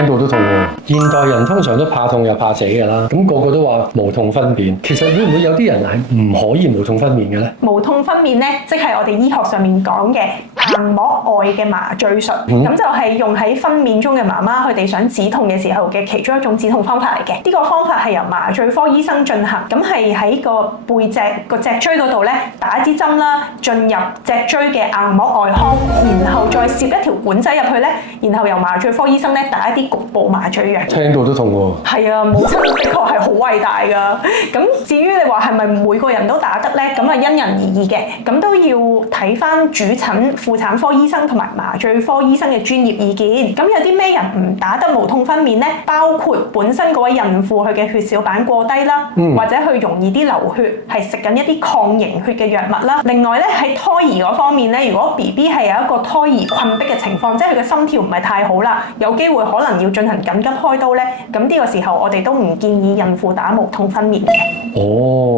聽到都痛喎。現代人通常都怕痛又怕死㗎啦，咁個個都話無痛分娩，其實會唔會有啲人係唔可以無痛分娩嘅咧？無痛分娩咧，即係我哋醫學上面講嘅硬膜外嘅麻醉術，咁就係用喺分娩中嘅媽媽佢哋想止痛嘅時候嘅其中一種止痛方法嚟嘅。呢個方法係由麻醉科醫生進行，咁係喺個背脊個脊椎嗰度咧打一支針啦，進入脊椎嘅硬膜外腔，然後再攝一條管仔入去咧，然後由麻醉科醫生咧打一啲局部麻醉藥。聽到都痛喎。係啊，母親的確係好偉大㗎。咁至於你話係咪每個人都打得咧？咁啊因人而異嘅，咁都要睇翻主診婦產科醫生同埋麻醉科醫生嘅專業意見。咁有啲咩人唔打得無痛分娩咧？包括本身嗰位孕婦佢嘅血小板過低啦，或者佢容易啲流血，係食緊一啲抗凝血嘅藥物啦。另外咧喺胎兒嗰方面咧，如果 BB 係有一個胎兒困迫嘅情況，即係佢嘅心跳唔係太好啦，有機會可能要進行緊急開刀咧，咁呢個時候我哋都唔建議孕婦打無痛分娩嘅。哦。